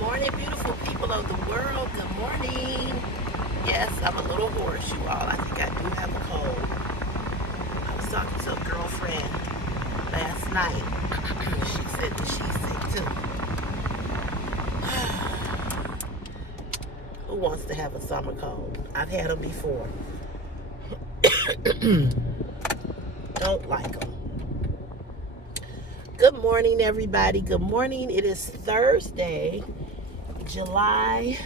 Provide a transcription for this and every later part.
morning, beautiful people of the world. Good morning. Yes, I'm a little hoarse, you all. I think I do have a cold. I was talking to a girlfriend last night. She said that she's sick too. Who wants to have a summer cold? I've had them before. Don't like them. Good morning, everybody. Good morning. It is Thursday, July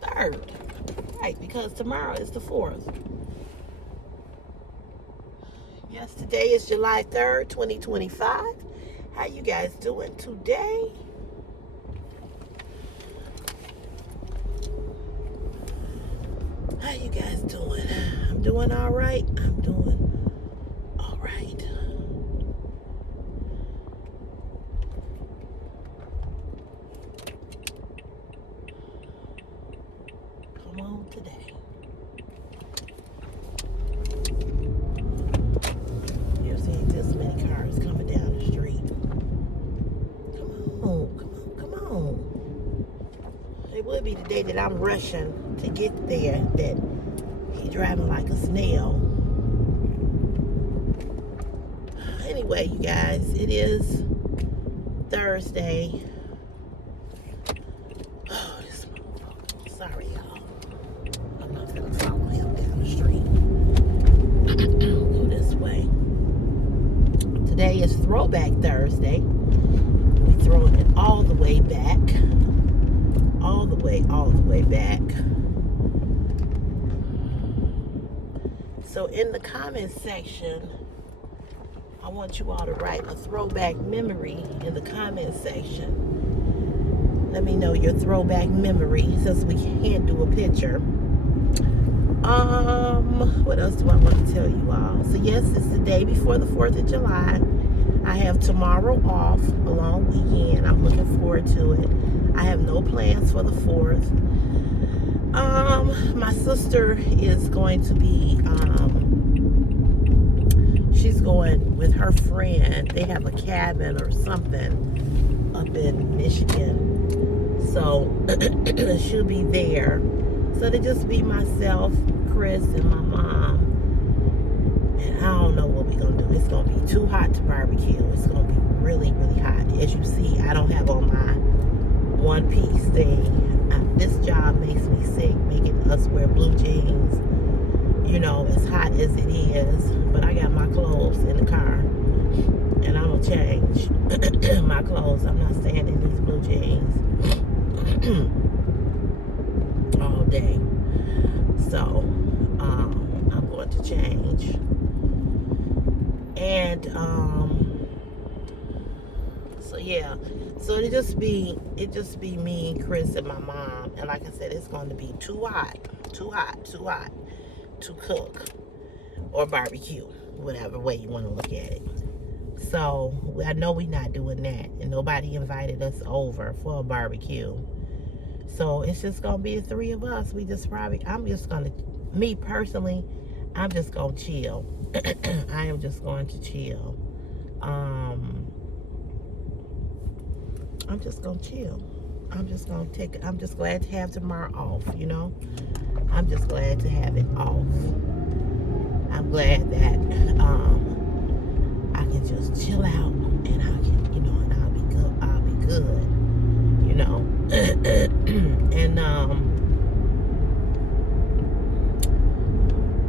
3rd. Right, because tomorrow is the 4th. Yes, today is July 3rd, 2025. How you guys doing today? How you guys doing? I'm doing all right. I'm doing all right. Come on today. You're seeing this many cars coming down the street. Come on. It would be the day that I'm rushing to get there that he driving like a snail. Anyway, you guys, it is Thursday. Oh, this motherfucker. Sorry, y'all. I'm not gonna follow him down the street. Go this way. Today is Throwback Thursday. We're throwing it all the way back. All the way back. So in the comment section, I want you all to write a throwback memory in the comment section. Let me know your throwback memory since we can't do a picture. What else do I want to tell you all? So yes, it's the day before the 4th of July. I have tomorrow off, a long weekend. I'm looking forward to it. I have no plans for the 4th. My sister is going to be, she's going with her friend. They have a cabin or something up in Michigan. So she'll be there. So to just be myself, Chris, and my mom. And I don't know what we're going to do. It's going to be too hot to barbecue. It's going to be really, really hot. As you see, I don't have on my one-piece thing. This job makes me sick, making us wear blue jeans. You know, as hot as it is. But I got my clothes in the car. And I'm going to change my clothes. I'm not staying in these blue jeans all day. So, I'm going to change. And, so yeah. So it just be me, Chris, and my mom. And like I said, it's going to be too hot to cook or barbecue, whatever way you want to look at it. So I know we're not doing that, and nobody invited us over for a barbecue. So it's just gonna be the three of us. Me personally, I'm just gonna chill. I am just going to chill. I'm just gonna chill. I'm just glad to have tomorrow off, you know? I'm just glad to have it off. I'm glad that I can just chill out and I can, you know, and I'll be good, you know. And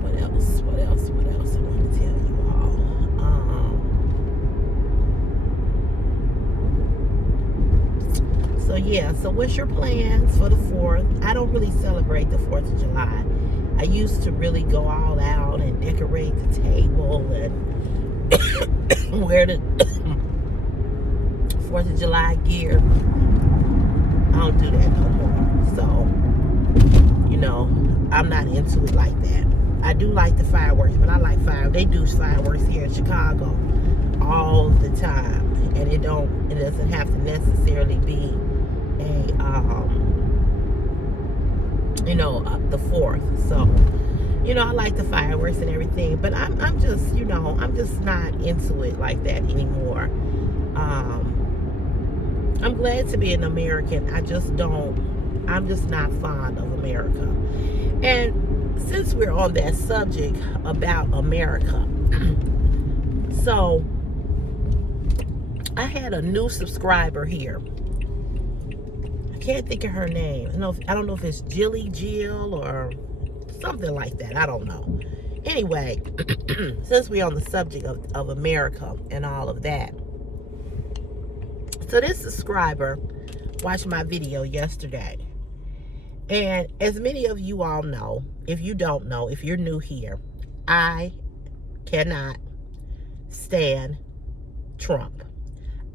what else I want to tell you all? So yeah, so what's your plans for the 4th? I don't really celebrate the 4th of July. I used to really go all out and decorate the table and wear the 4th of July gear. I don't do that no more. So, you know, I'm not into it like that. I do like the fireworks, but I like they do fireworks here in Chicago all the time. And it doesn't have to necessarily be the 4th. So, you know, I like the fireworks and everything, but I'm just, you know, I'm just not into it like that anymore. I'm glad to be an American. I'm just not fond of America. And since we're on that subject about America, so I had a new subscriber here. I can't think of her name. I don't know if it's Jilly Jill or something like that. I don't know. Anyway, since we're on the subject of America and all of that, so this subscriber watched my video yesterday. And as many of you all know, if you don't know, if you're new here, I cannot stand Trump.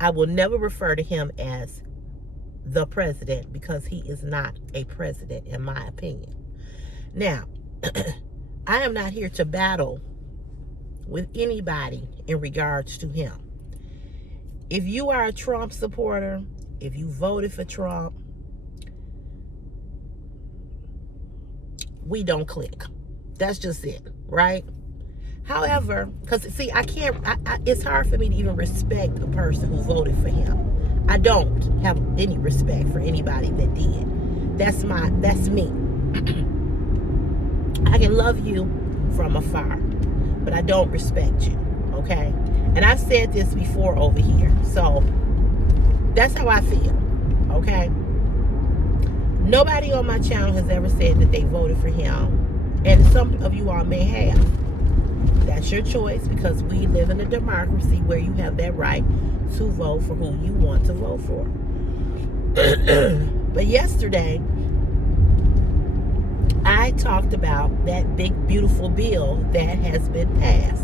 I will never refer to him as the president because he is not a president, in my opinion. Now, I am not here to battle with anybody in regards to him. If you are a Trump supporter, if you voted for Trump, we don't click. That's just it, right? However, because see, it's hard for me to even respect a person who voted for him. I don't have any respect for anybody that did. That's me. I can love you from afar, but I don't respect you, okay? And I've said this before over here, so that's how I feel, okay? Nobody on my channel has ever said that they voted for him, and some of you all may have. That's your choice, because we live in a democracy where you have that right to vote for who you want to vote for. But yesterday, I talked about that big, beautiful bill that has been passed.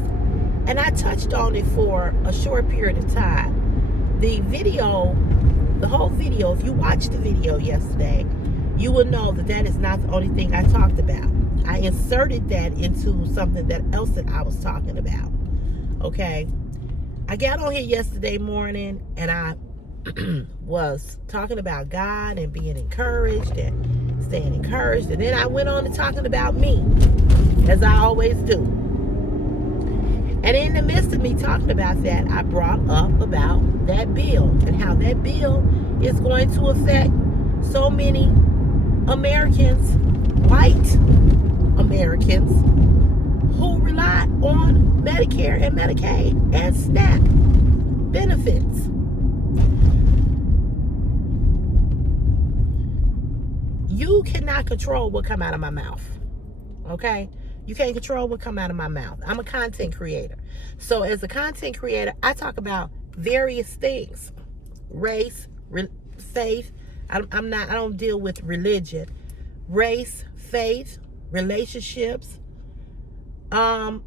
And I touched on it for a short period of time. The whole video, if you watched the video yesterday, you will know that that is not the only thing I talked about. I inserted that into something else that I was talking about. Okay? I got on here yesterday morning and I was talking about God and being encouraged and staying encouraged. And then I went on to talking about me, as I always do. And in the midst of me talking about that, I brought up about that bill and how that bill is going to affect so many Americans, white Americans, who rely on Medicare and Medicaid and SNAP benefits. You cannot control what come out of my mouth, okay? You can't control what come out of my mouth. I'm a content creator. So as a content creator, I talk about various things. Race, faith. I don't deal with religion. Race, faith, relationships, a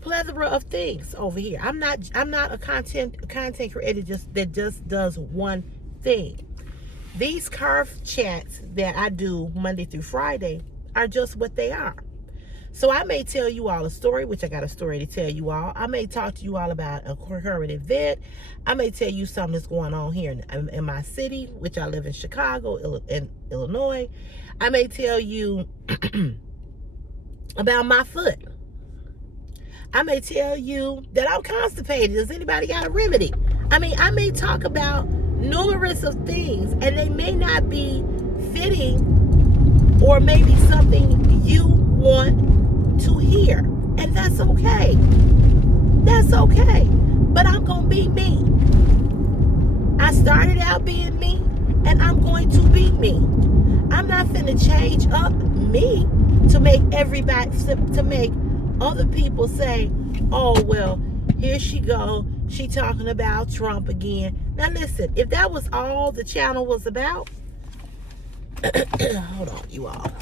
plethora of things over here. I'm not a content creator that just does one thing. These curved chats that I do Monday through Friday are just what they are. So I may tell you all a story, which I got a story to tell you all. I may talk to you all about a current event. I may tell you something that's going on here in my city, which I live in Chicago, in Illinois. I may tell you about my foot. I may tell you that I'm constipated. Does anybody got a remedy? I may talk about numerous of things, and they may not be fitting or maybe something you want to hear. And that's okay. That's okay. But I'm going to be me. I started out being me, and I'm going to be me. I'm not finna change up me to make other people say, oh, well, here she go. She talking about Trump again. Now listen, if that was all the channel was about, hold on, you all.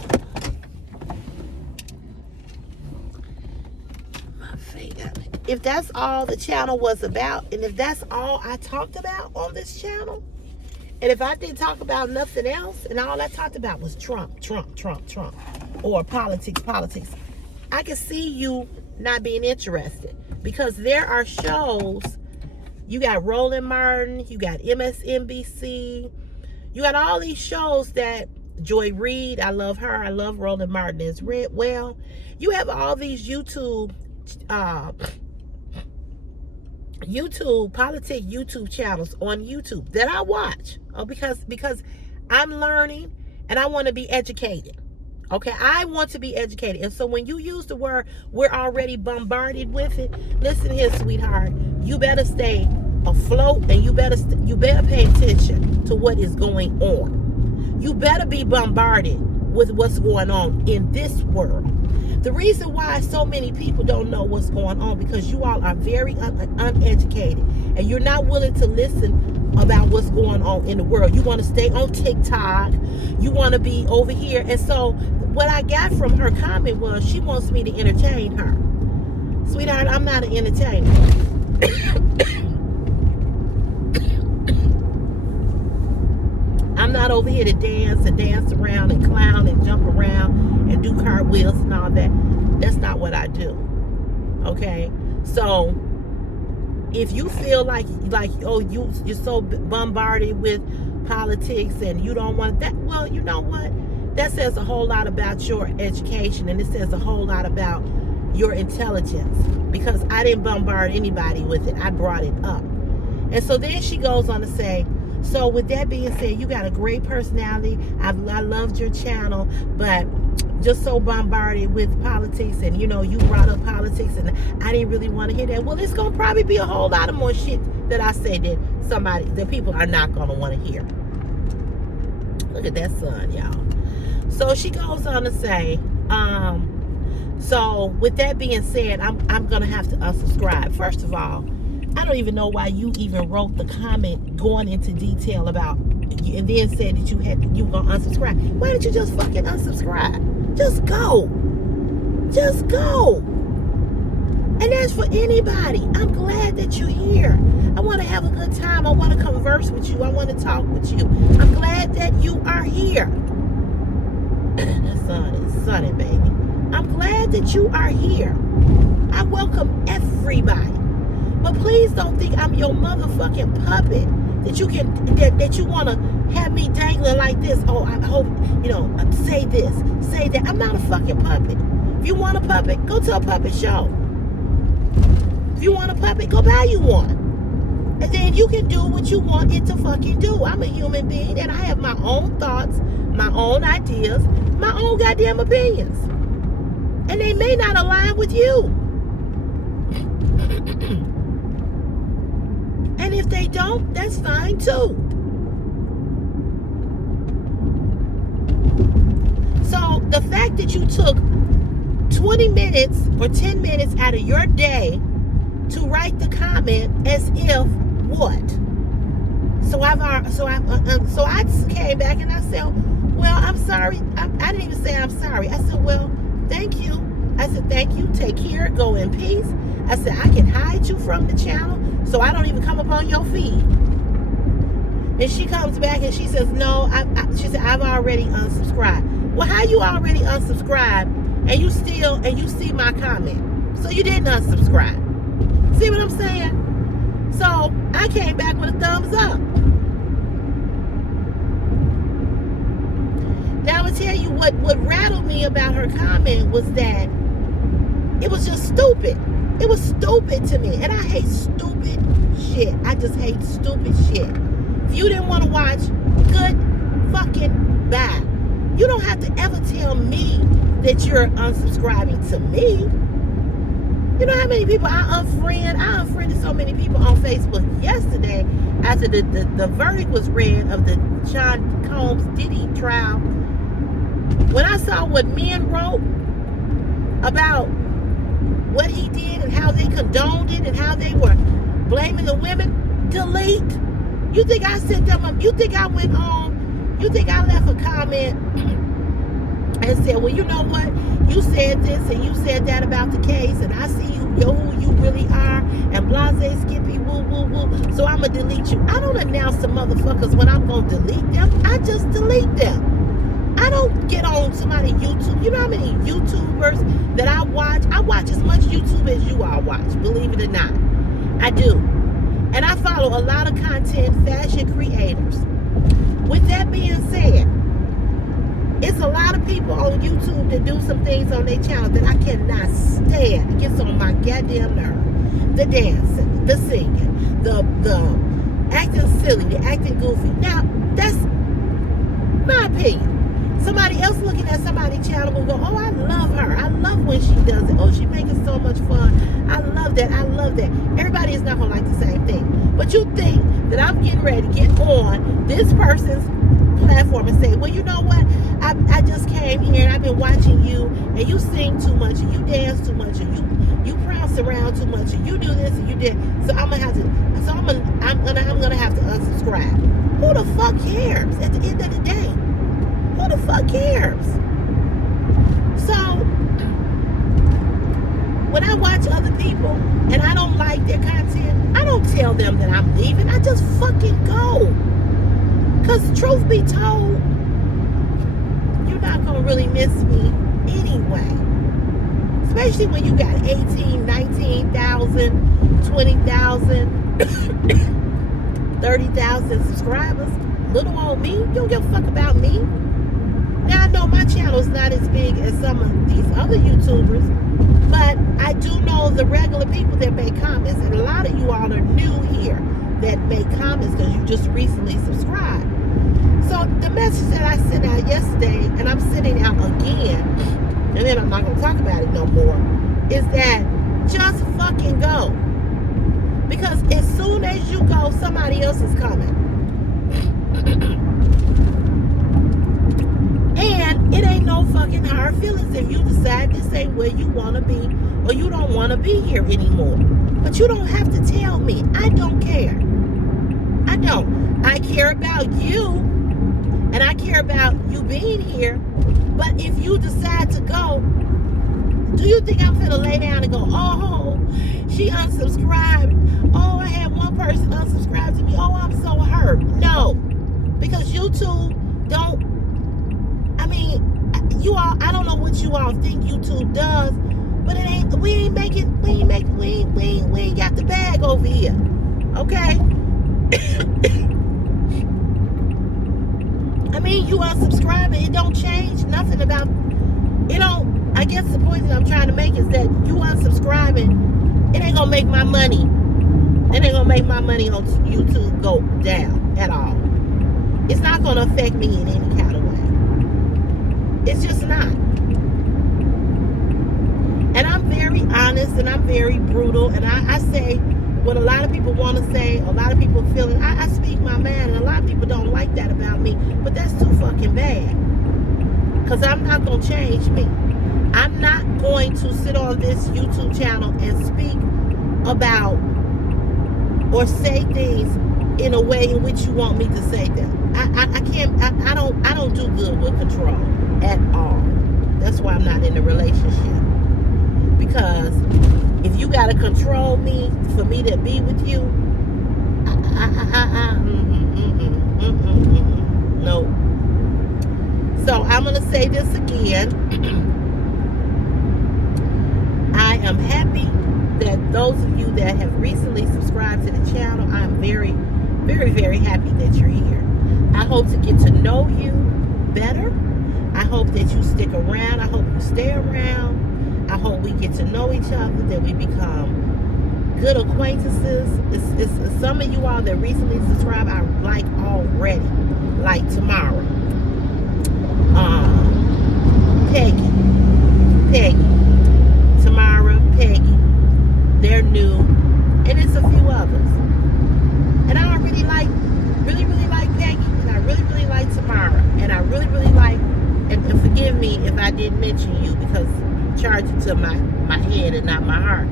My finger. If that's all the channel was about, and if that's all I talked about on this channel, and if I didn't talk about nothing else, and all I talked about was Trump, or politics, I can see you not being interested, because there are shows. You got Roland Martin, you got MSNBC, you got all these shows that Joy Reid, I love her, I love Roland Martin as well. You have all these YouTube politics YouTube channels on YouTube that I watch. Oh, because I'm learning and I want to be educated. Okay, I want to be educated. And so when you use the word we're already bombarded with it, listen here, sweetheart. You better stay afloat and you better pay attention to what is going on. You better be bombarded with what's going on in this world. The reason why so many people don't know what's going on because you all are very uneducated and you're not willing to listen about what's going on in the world. You want to stay on TikTok. You want to be over here. And so what I got from her comment was she wants me to entertain her. Sweetheart, I'm not an entertainer. I'm not over here to dance around and clown and jump around and do cartwheels and all that. That's not what I do. Okay? So if you feel like oh you're so bombarded with politics and you don't want that, well, you know what? That says a whole lot about your education and it says a whole lot about your intelligence because I didn't bombard anybody with it. I brought it up. And so then she goes on to say, so with that being said, you got a great personality. I loved your channel, but just so bombarded with politics and you brought up politics and I didn't really want to hear that. Well, it's going to probably be a whole lot of more shit that I say that people are not going to want to hear. Look at that sun, y'all. So she goes on to say, so with that being said, I'm going to have to unsubscribe. First of all, I don't even know why you even wrote the comment going into detail about and then said that you were gonna unsubscribe. Why didn't you just fucking unsubscribe? Just go. Just go. And that's for anybody. I'm glad that you're here. I want to have a good time. I want to converse with you. I want to talk with you. I'm glad that you are here. The sun is sunny, baby. I'm glad that you are here. I welcome everybody. But please don't think I'm your motherfucking puppet that you want to have me dangling like this. Oh, I hope, say this, say that. I'm not a fucking puppet. If you want a puppet, go to a puppet show. If you want a puppet, go buy you one. And then you can do what you want it to fucking do. I'm a human being and I have my own thoughts, my own ideas, my own goddamn opinions. And they may not align with you. And if they don't, that's fine too. So the fact that you took 20 minutes or 10 minutes out of your day to write the comment as if what? So I came back and I said, well, I'm sorry. I didn't even say I'm sorry. I said, well, thank you. I said, thank you. Take care. Go in peace. I said, I can hide you from the channel so I don't even come up on your feed. And she comes back and she says, no, she said, I've already unsubscribed. Well, how you already unsubscribed and you see my comment? So you didn't unsubscribe. See what I'm saying? So I came back with a thumbs up. Now I'm going to tell you what rattled me about her comment was that it was just stupid. It was stupid to me. And I hate stupid shit. I just hate stupid shit. If you didn't want to watch, good fucking bye. You don't have to ever tell me that you're unsubscribing to me. You know how many people I unfriended so many people on Facebook yesterday after the verdict was read of the Sean Combs Diddy trial. When I saw what men wrote about what he did and how they condoned it and how they were blaming the women, delete. You think I sent them up? You think I went on? You think I left a comment and said, well, you know what? You said this and you said that about the case, and I see who you really are, and blase, skippy, woo, woo, woo. So I'm going to delete you. I don't announce to motherfuckers when I'm going to delete them. I just delete them. I don't get on somebody's YouTube. You know how many YouTubers that I watch? I watch as much YouTube as you all watch, believe it or not. I do. And I follow a lot of content fashion creators. With that being said, it's a lot of people on YouTube that do some things on their channel that I cannot stand. It gets on my goddamn nerve. the dancing, the singing, the acting silly, the acting goofy. Now, that's my opinion. Somebody else looking at somebody's channel will go, oh, I love her. I love when she does it. Oh, she makes it so much fun. I love that. I love that. Everybody is not going to like the same thing. But you think that I'm getting ready to get on this person's platform and say, well, you know what? I just came here and I've been watching you, and you sing too much, and you dance too much, and you prance around too much, and you do this and you did. So I'm gonna have to unsubscribe. Who the fuck cares? At the end of the day, who the fuck cares? So when I watch other people and I don't like their content, I don't tell them that I'm leaving. I just fucking go. Because truth be told, you're not going to really miss me anyway. Especially when you got 18, 19,000, 20,000, 30,000 subscribers. Little old me, you don't give a fuck about me. Now I know my channel is not as big as some of these other YouTubers, but I do know the regular people that make comments, and a lot of you all are new here that make comments because you just recently subscribed. So the message that I sent out yesterday, and I'm sending out again, and then I'm not going to talk about it no more, is that just fucking go. Because as soon as you go, somebody else is coming. And it ain't no fucking hard feelings if you decide this ain't where you want to be, or you don't want to be here anymore. But you don't have to tell me. I don't care. I don't. I care about you, and I care about you being here. But if you decide to go, do you think I'm finna lay down and go, oh, she unsubscribed. Oh, I had one person unsubscribe to me. Oh, I'm so hurt. No. Because YouTube don't, I mean, you all, I don't know what you all think YouTube does, but it ain't, we ain't got the bag over here. Okay? I mean, you unsubscribing, it don't change nothing about, it don't, I guess the point that I'm trying to make is that you unsubscribing, it ain't gonna make my money. It ain't gonna make my money on YouTube go down at all. It's not gonna affect me in any kind of way. It's just not. And I'm very honest and I'm very brutal, and I say what a lot of people want to say, a lot of people feeling, I speak my mind, and a lot of people don't like that about me, but that's too fucking bad. Because I'm not going to change me. I'm not going to sit on this YouTube channel and speak about or say things in a way in which you want me to say them. I can't, I don't do good with control at all. That's why I'm not in a relationship. Because if you got to control me for me to be with you, no. So I'm going to say this again. I am happy that those of you that have recently subscribed to the channel, I am very, very, very happy that you're here. I hope to get to know you better. I hope that you stick around. I hope you stay around. I hope we get to know each other, that we become good acquaintances. It's some of you all that recently subscribed, I like already. Like Tamara, Peggy, Tamara, Peggy. They're new, and it's a few others. And I don't really like Peggy, and I really like Tamara, and I really like, and forgive me if I didn't mention you, because charge it to my head and not my heart.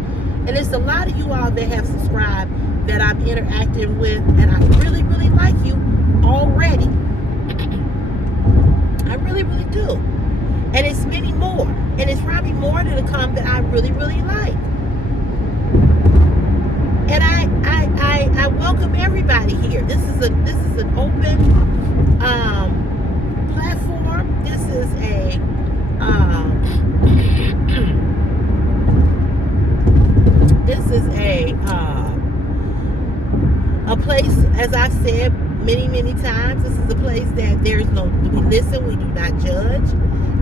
And it's a lot of you all that have subscribed that I'm interacting with, and I really like you already. I really do. And it's many more, and it's probably more to come that I really like. And I welcome everybody here. This is an open platform. This is a place, as I've said many times, this is a place that there's no, we listen, we do not judge.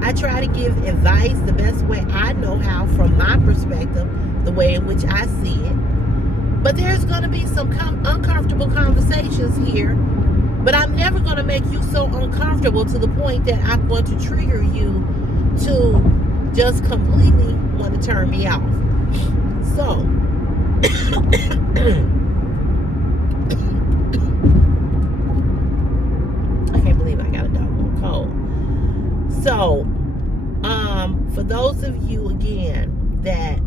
I try to give advice the best way I know how, from my perspective, the way in which I see it. But there's going to be some uncomfortable conversations here. But I'm never going to make you so uncomfortable to the point that I'm going to trigger you to just completely want to turn me off. So, I can't believe I got a doggone cold. So, for those of you again that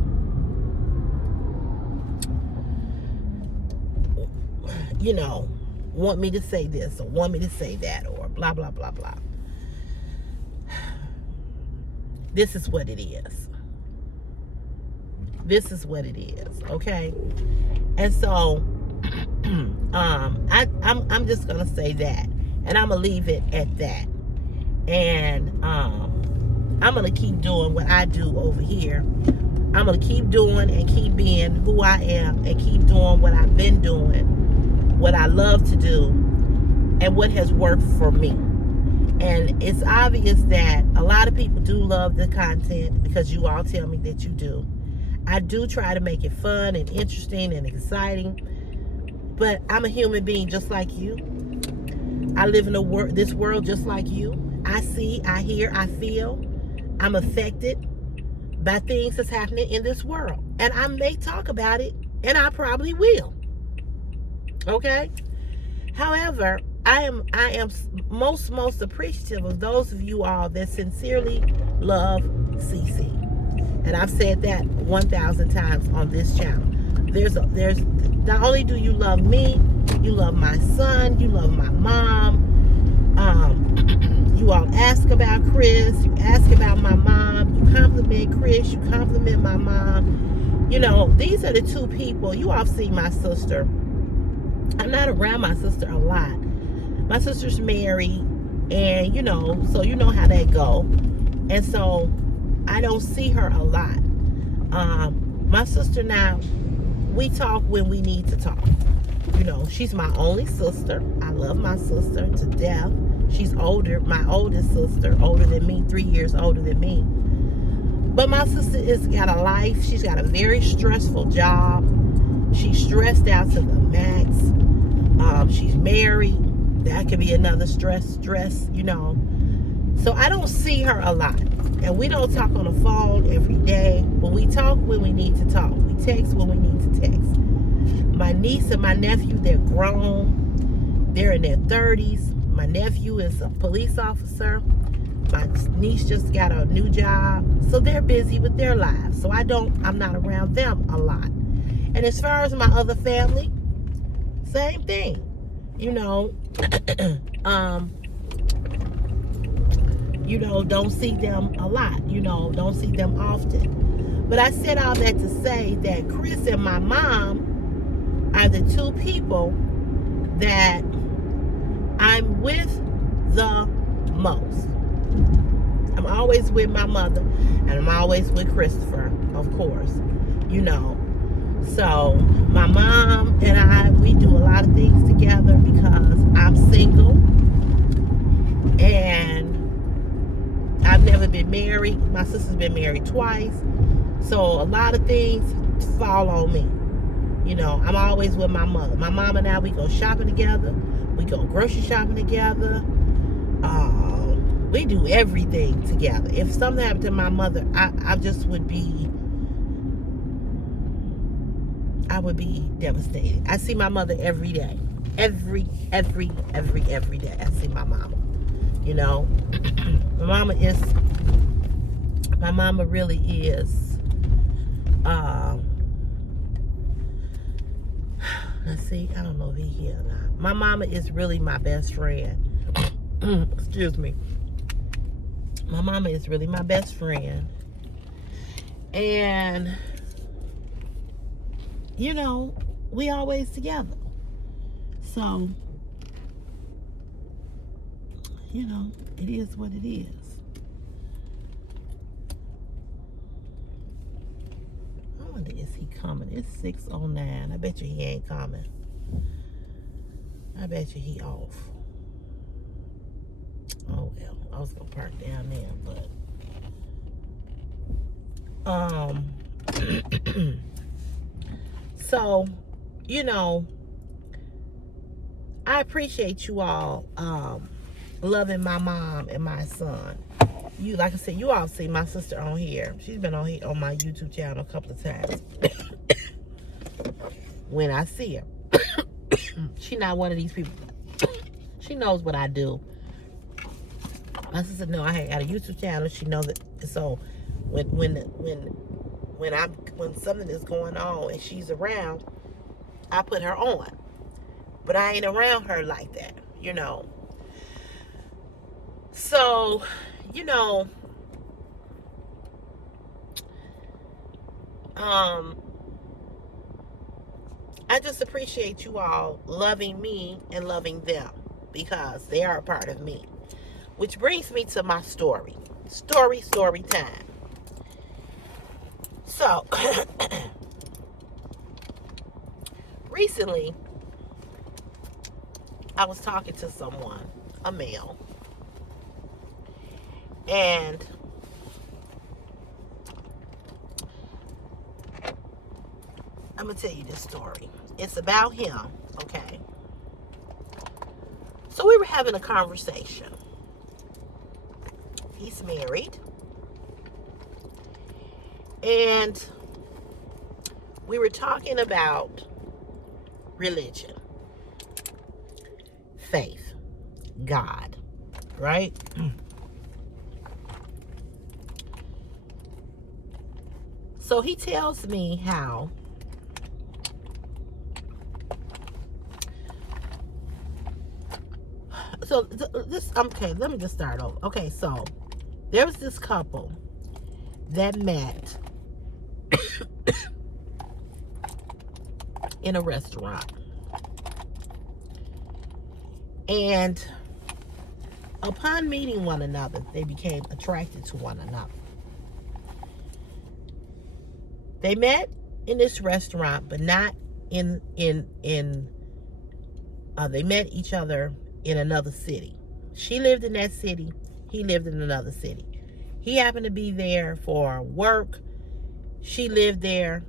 want me to say this or want me to say that or blah blah blah blah, this is what it is. This is what it is, okay? And so I'm just gonna say that, and I'm gonna leave it at that. And I'm gonna keep doing what I do over here. I'm gonna keep doing and keep being who I am and keep doing what I've been doing, what I love to do, and what has worked for me. And it's obvious that a lot of people do love the content because you all tell me that you do. I do try to make it fun and interesting and exciting, but I'm a human being just like you. I live in this world just like you. I see, I hear, I feel. I'm affected by things that's happening in this world. And I may talk about it, and I probably will. Okay? However, I am most appreciative of those of you all that sincerely love CC. And I've said that 1,000 times on this channel. There's not only do you love me, you love my son, you love my mom. You all ask about Chris, you ask about my mom, you compliment Chris, you compliment my mom. These are the two people. You all see my sister. I'm not around my sister a lot. My sister's married, and so you know how that go. And so I don't see her a lot. My sister now, we talk when we need to talk. She's my only sister. I love my sister to death. She's older, my oldest sister, older than me, 3 years older than me. But my sister has got a life. She's got a very stressful job. She's stressed out to the max. She's married. That could be another stress, So I don't see her a lot. And we don't talk on the phone every day, but we talk when we need to talk. We text when we need to text. My niece and my nephew, they're grown. They're in their 30s. My nephew is a police officer. My niece just got a new job. So they're busy with their lives. So I'm not around them a lot. And as far as my other family, same thing. Don't see them a lot. Don't see them often. But I said all that to say that Chris and my mom are the two people that I'm with the most. I'm always with my mother, and I'm always with Christopher, of course. So my mom and I, we do a lot of things together because I'm single and I've never been married. My sister's been married twice. So a lot of things fall on me. I'm always with my mother. My mom and I, we go shopping together. We go grocery shopping together. We do everything together. If something happened to my mother, I would be devastated. I see my mother every day. Every day I see my mama. My mama really is, let's see, I don't know if he's here or not. My mama is really my best friend. Excuse me. My mama is really my best friend. And, we always together. So, it is what it is. I wonder, is he coming? It's 6:09. I bet you he ain't coming. I bet you he off. Oh well, I was gonna park down there, but so you know, I appreciate you all loving my mom and my son. You, like I said, you all see my sister on here. She's been on here on my YouTube channel a couple of times. When I see her, she not one of these people. She knows what I do. My sister know I got a YouTube channel. She knows it. So when something is going on and she's around, I put her on. But I ain't around her like that, you know. So, you know, I just appreciate you all loving me and loving them because they are a part of me. Which brings me to my story. Story time. So, recently, I was talking to someone, a male, and I'm going to tell you this story. It's about him, okay? So we were having a conversation. He's married. And we were talking about religion, faith, God, right? So he tells me how okay, let me just start over. Okay, so there was this couple that met in a restaurant. And upon meeting one another, they became attracted to one another. They met in this restaurant, but not they met each other in another city. She lived in that city. He lived in another city. He happened to be there for work. She lived there,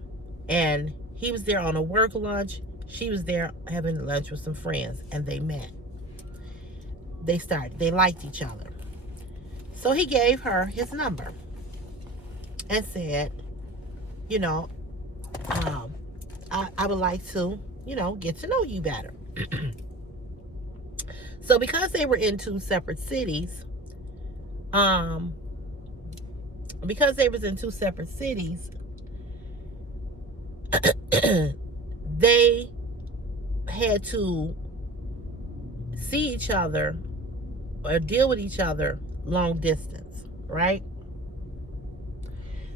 and he was there on a work lunch. She was there having lunch with some friends, and they met. They liked each other. So he gave her his number and said, you know, I would like to, you know, get to know you better. So because they were in two separate cities, they had to see each other or deal with each other long distance, right?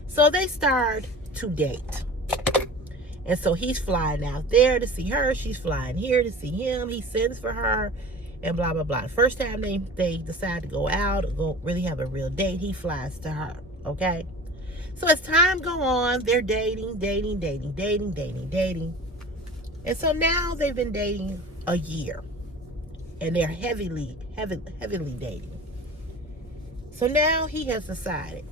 So they started to date. And so he's flying out there to see her. She's flying here to see him. He sends for her and blah, blah, blah. The first time they decide to go out or go really have a real date, he flies to her, okay? So as time go on, they're dating. And so now they've been dating a year. And they're heavily dating. So now he has decided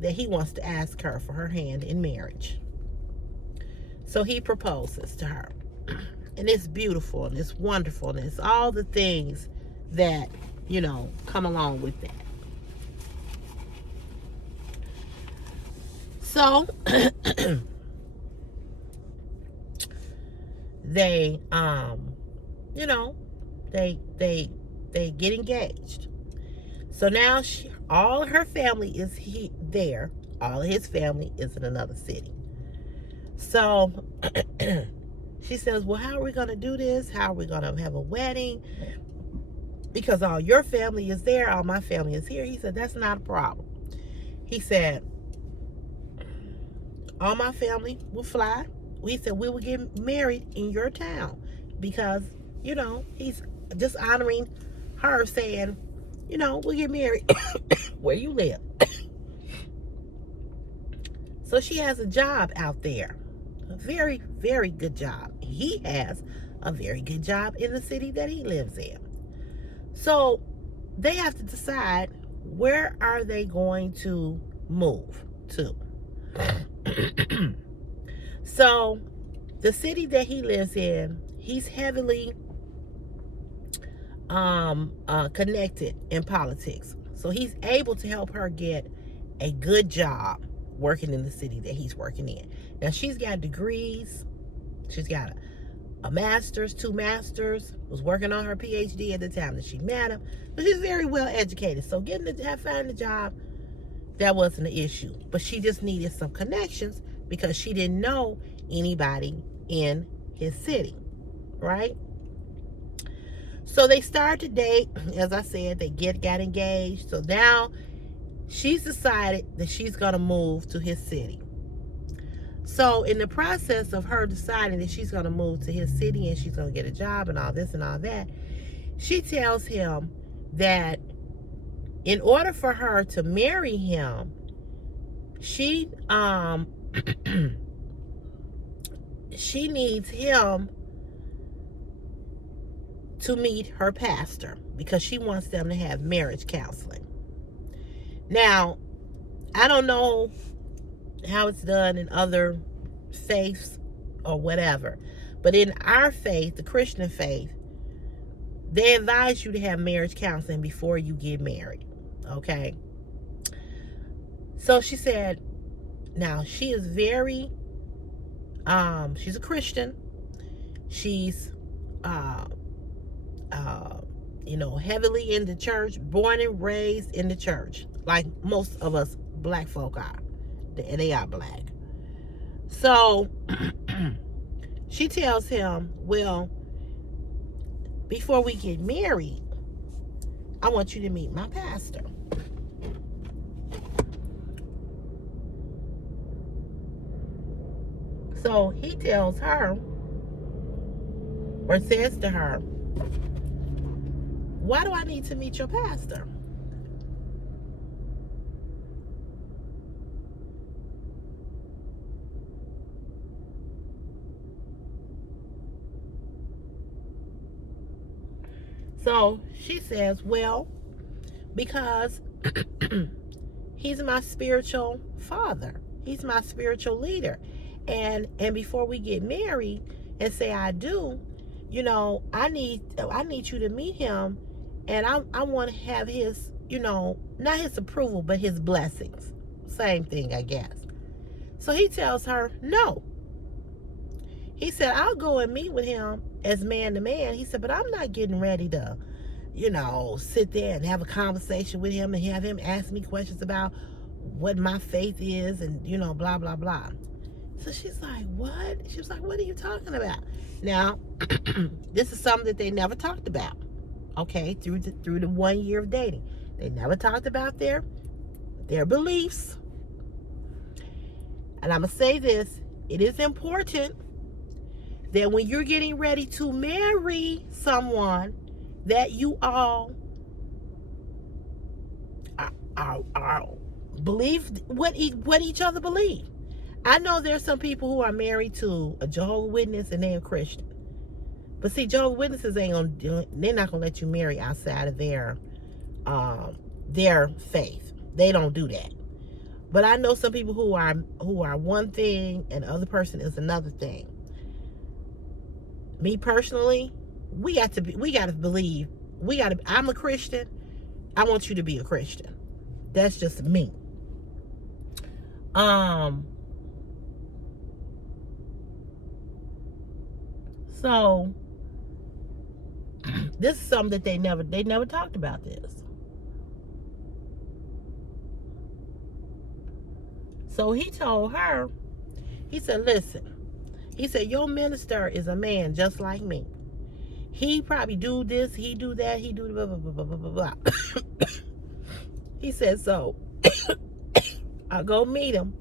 that he wants to ask her for her hand in marriage. So he proposes to her. And it's beautiful and it's wonderful and it's all the things that, you know, come along with that. So they you know, they get engaged. So now all her family is there. All his family is in another city. So she says, well, how are we going to do this? How are we going to have a wedding? Because all your family is there, all my family is here. He said, that's not a problem. He said, all my family will fly. We said, we will get married in your town. Because, you know, he's just honoring her, saying, you know, we'll get married where you live. So she has a job out there. A very, very good job. He has a very good job in the city that he lives in. So they have to decide, where are they going to move to? So The city that he lives in, he's heavily connected in politics. So he's able to help her get a good job working in the city that he's working in. Now, she's got degrees. She's got a master's, 2 masters, was working on her PhD at the time that she met him. So she's very well educated. So finding a job, that wasn't an issue. But she just needed some connections because she didn't know anybody in his city, right? So they started to date. As I said, they got engaged. So now she's decided that she's going to move to his city. So in the process of her deciding that she's going to move to his city and she's going to get a job and all this and all that, she tells him that in order for her to marry him, she she needs him to meet her pastor because she wants them to have marriage counseling. Now, I don't know how it's done in other faiths or whatever, but in our faith, the Christian faith, they advise you to have marriage counseling before you get married. Okay? So she said, now she is very she's a Christian. She's heavily in the church, born and raised in the church, like most of us black folk are. They are black. So she tells him, well, before we get married, I want you to meet my pastor. So he tells her, or says to her, why do I need to meet your pastor? So she says, well, because he's my spiritual father. He's my spiritual leader. And before we get married and say I do, I need you to meet him, and I want to have his, not his approval, but his blessings. Same thing, I guess. So he tells her no. He said, I'll go and meet with him as man to man. He said, but I'm not getting ready to, sit there and have a conversation with him and have him ask me questions about what my faith is and, blah, blah, blah. So she's like, what? She was like, what are you talking about? Now, this is something that they never talked about, okay, through the 1 year of dating. They never talked about their beliefs. And I'm going to say this. It is important that when you're getting ready to marry someone, that you all are believe what each other believe. I know there's some people who are married to a Jehovah's Witness and they're a Christian. But see, Jehovah's Witnesses they're not gonna let you marry outside of their faith. They don't do that. But I know some people who are one thing and the other person is another thing. Me personally, we got to believe. I'm a Christian. I want you to be a Christian. That's just me. So this is something that they never talked about this. So he told her, he said, listen, he said, your minister is a man just like me. He probably do this, he do that, he do blah, blah, blah, blah, blah, blah. He said, so I'll go meet him.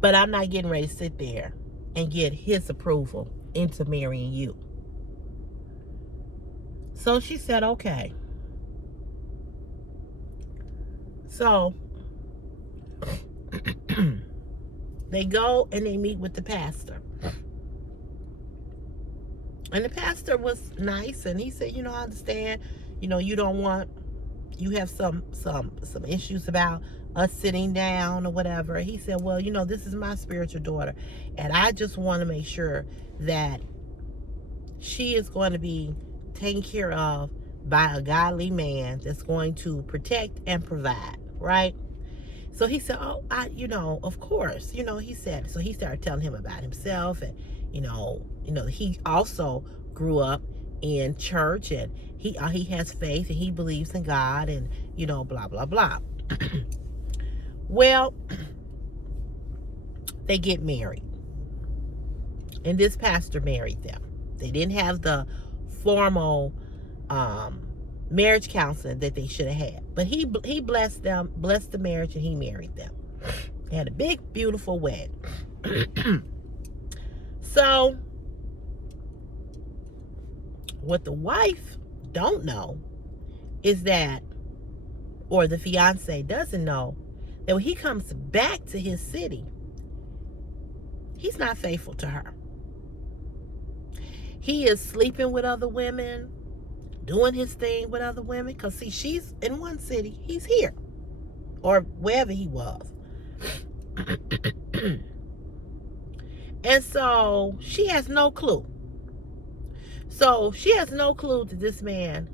But I'm not getting ready to sit there and get his approval into marrying you. So she said, okay. So they go and they meet with the pastor. And the pastor was nice, and he said, I understand, you don't want you have some issues about us sitting down or whatever. He said, well, this is my spiritual daughter, and I just want to make sure that she is going to be taken care of by a godly man that's going to protect and provide, right? So he said, oh, of course, he said. So he started telling him about himself, and he also grew up in church, and he has faith, and he believes in God, and blah blah blah. Well, they get married, and this pastor married them. They didn't have the formal marriage counseling that they should have had, but he blessed the marriage, and he married them. They had a big, beautiful wedding. So what the wife don't know is that, or the fiance doesn't know, that when he comes back to his city, he's not faithful to her. He is sleeping with other women, doing his thing with other women, because see, she's in one city, he's here, or wherever he was. And so she has no clue. So she has no clue that this man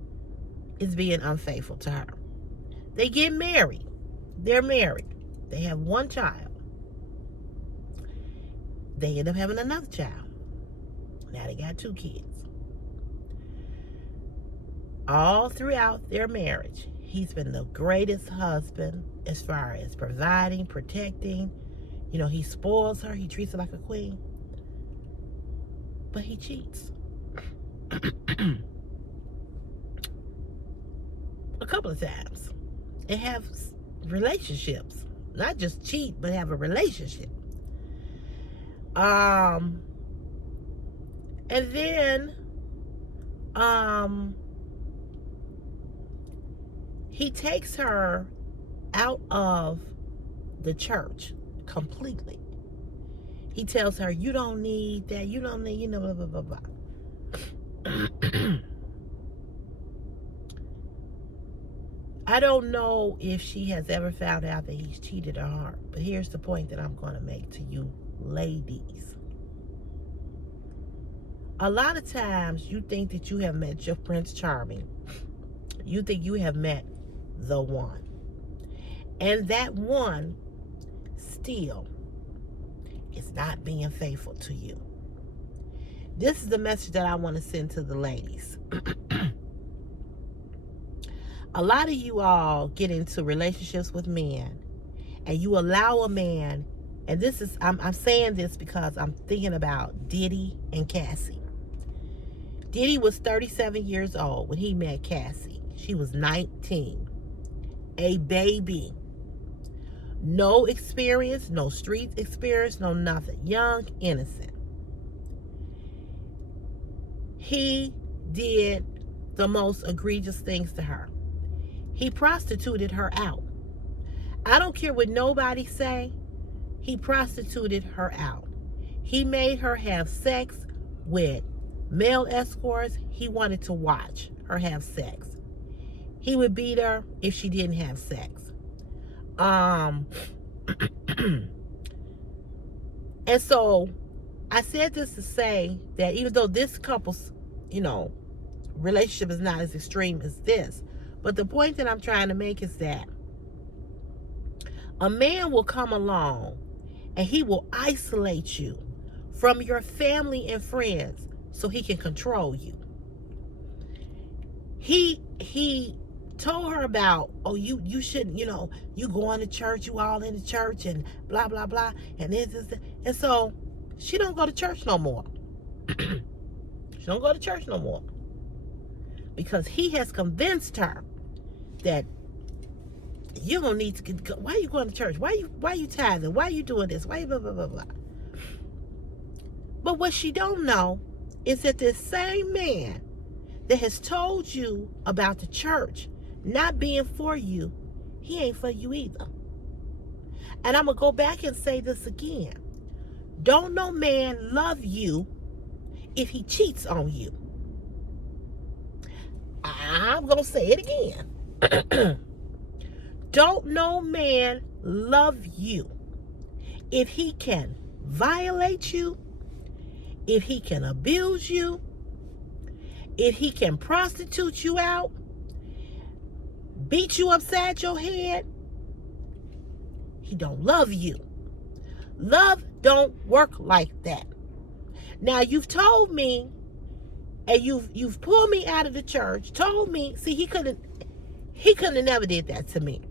is being unfaithful to her. They get married. They're married. They have one child. They end up having another child. Now they got 2 kids. All throughout their marriage, he's been the greatest husband as far as providing, protecting. He spoils her. He treats her like a queen. But he cheats. A couple of times. And have relationships. Not just cheat, but have a relationship. And then he takes her out of the church completely. He tells her, you don't need that, you don't need, blah, blah, blah, blah. I don't know if she has ever found out that he's cheated on her, but here's the point that I'm going to make to you ladies. A lot of times you think that you have met your Prince Charming. You think you have met the one. And that one still is not being faithful to you. This is the message that I want to send to the ladies. A lot of you all get into relationships with men, and you allow a man, and this is, I'm saying this because I'm thinking about Diddy and Cassie. Diddy was 37 years old when he met Cassie. She was 19. A baby. No experience, no street experience, no nothing. Young, innocent. He did the most egregious things to her. He prostituted her out. I don't care what nobody say. He prostituted her out. He made her have sex with male escorts. He wanted to watch her have sex. He would beat her if she didn't have sex. And so I said this to say that even though this couple's, relationship is not as extreme as this, but the point that I'm trying to make is that a man will come along and he will isolate you from your family and friends so he can control you. He told her about, oh, you shouldn't, you going to church, you all in the church and blah, blah, blah. And this. And so she don't go to church no more. She don't go to church no more. Because he has convinced her that you don't need to go. Why are you going to church? Why you tithing? Why are you doing this? Why you blah, blah, blah, blah. But what she don't know is that this same man that has told you about the church not being for you, he ain't for you either. And I'm going to go back and say this again. Don't no man love you if he cheats on you. I'm going to say it again. Don't no man love you if he can violate you, if he can abuse you, if he can prostitute you out, beat you upside your head. He don't love you. Love don't work like that. Now you've told me, and you've pulled me out of the church, told me, see, he could have never did that to me.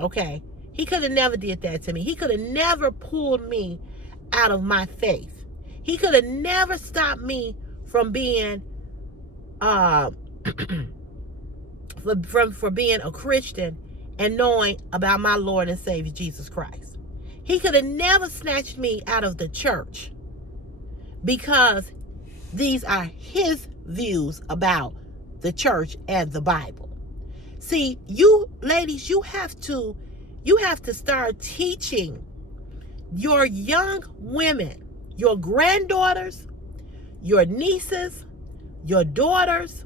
Okay? He could have never did that to me. He could have never pulled me out of my faith. He could have never stopped me from being for being a Christian and knowing about my Lord and Savior Jesus Christ. He could have never snatched me out of the church, because these are his views about the church and the Bible. See, you ladies, you have to start teaching your young women, your granddaughters, your nieces, your daughters,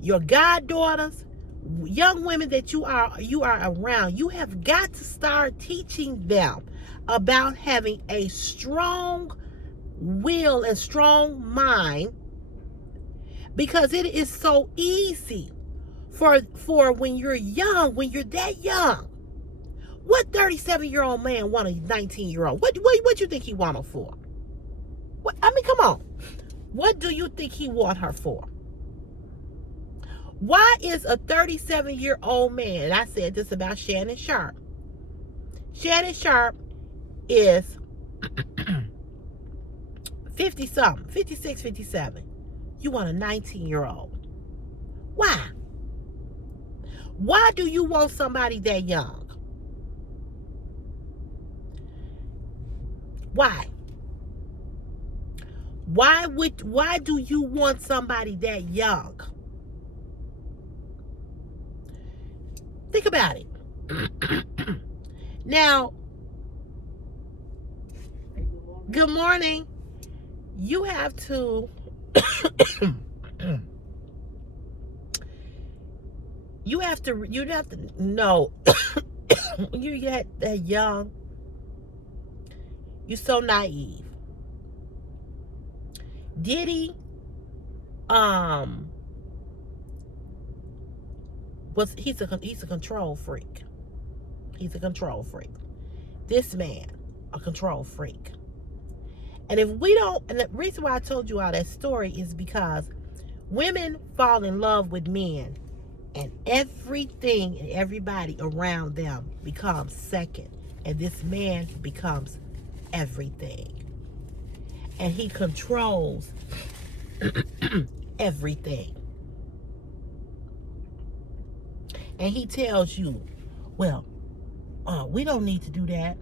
your goddaughters, young women that you are around. You have got to start teaching them about having a strong will and strong mind, because it is so easy for when you're young, when you're that young. What 37-year-old man want a 19-year-old? What you think he want her for? What, I mean, come on. What do you think he want her for? Why is a 37-year-old man, and I said this about Shannon Sharp. Shannon Sharp is 50-something, 56, 57. You want a 19-year-old. Why? Why do you want somebody that young? Why? Why do you want somebody that young? Think about it. Now, good morning. You have to you have to know when you get that young, you're so naive. Diddy he's a control freak. He's a control freak. This man, a control freak. And if we don't, and the reason why I told you all that story is because women fall in love with men, and everything and everybody around them becomes second, and this man becomes everything. And he controls everything. And he tells you, well, we don't need to do that.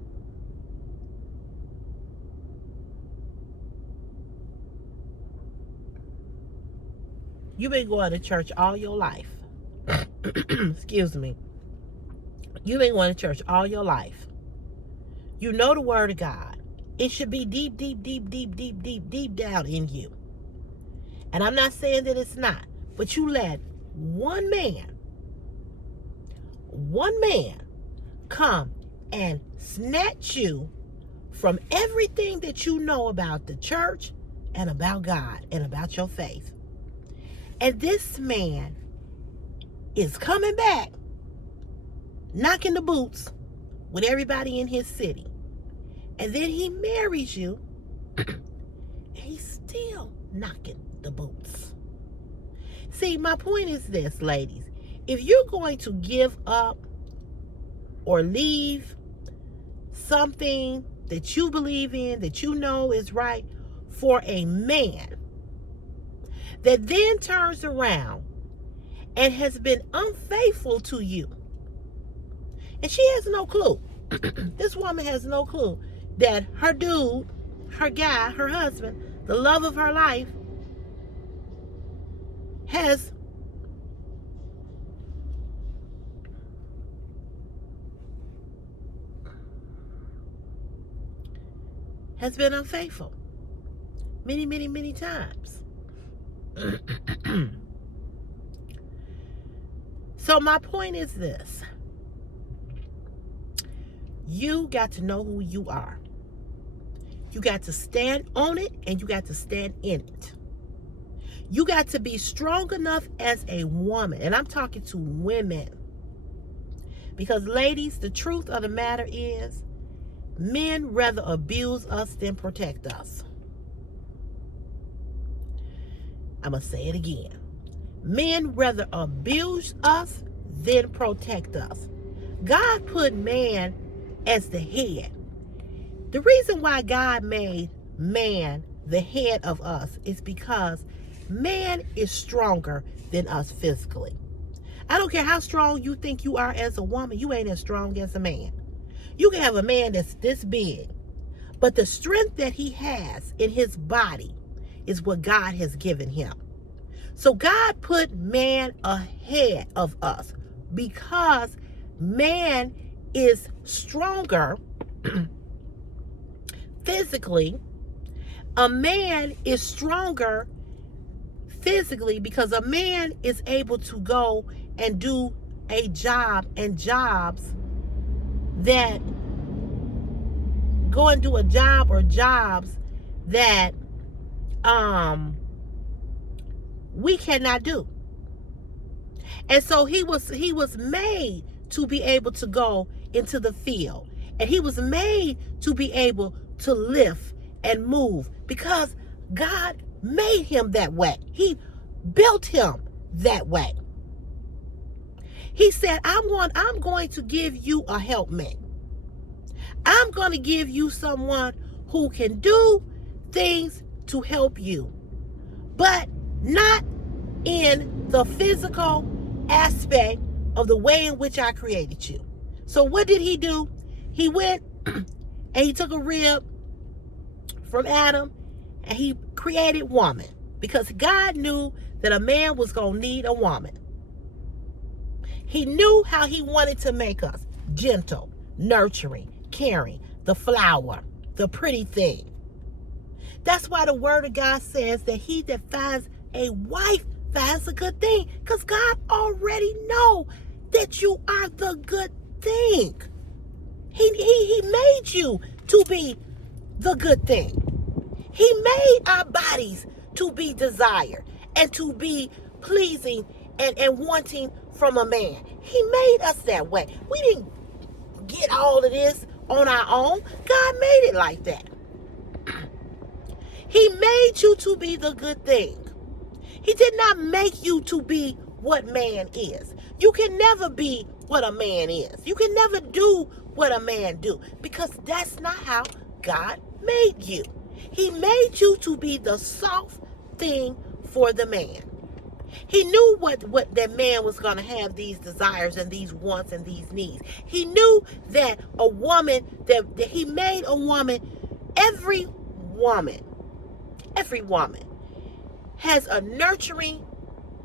You've been going to church all your life. Excuse me. You've been going to church all your life. You know the word of God. It should be deep, deep, deep, deep, deep, deep, deep down in you. And I'm not saying that it's not, but you let one man come and snatch you from everything that you know about the church and about God and about your faith. And this man is coming back, knocking the boots with everybody in his city. And then he marries you, and he's still knocking the boots. See, my point is this, ladies. If you're going to give up or leave something that you believe in, that you know is right, for a man that then turns around and has been unfaithful to you, and she has no clue, this woman has no clue that her dude, her guy, her husband, the love of her life, has been unfaithful many, many, many times. So my point is this. You got to know who you are. You got to stand on it, and you got to stand in it. You got to be strong enough as a woman, and I'm talking to women. Because ladies, the truth of the matter is, men rather abuse us than protect us. I'm going to say it again. Men rather abuse us than protect us. God put man as the head. The reason why God made man the head of us is because man is stronger than us physically. I don't care how strong you think you are as a woman, you ain't as strong as a man. You can have a man that's this big, but the strength that he has in his body is what God has given him. So God put man ahead of us because man is stronger physically. A man is stronger physically because a man is able to go and do a job and jobs that go and do a job or jobs that we cannot do. And so he was made to be able to go into the field, and he was made to be able to lift and move because God made him that way. He built him that way. He said, I'm going to give you a helpmate. I'm going to give you someone who can do things to help you, but not in the physical aspect of the way in which I created you. So what did he do? He went and he took a rib from Adam and he created woman because God knew that a man was going to need a woman. He knew how he wanted to make us gentle, nurturing, caring, the flower, the pretty thing. That's why the word of God says that he that finds a wife finds a good thing, because God already know that you are the good thing. He made you to be the good thing. He made our bodies to be desired and to be pleasing and wanting from a man. He made us that way. We didn't get all of this on our own. God made it like that. He made you to be the good thing. He did not make you to be what man is. You can never be what a man is. You can never do what a man do, because that's not how God made you. He made you to be the soft thing for the man. He knew what that man was going to have, these desires and these wants and these needs. He knew that a woman, that he made a woman, every woman has a nurturing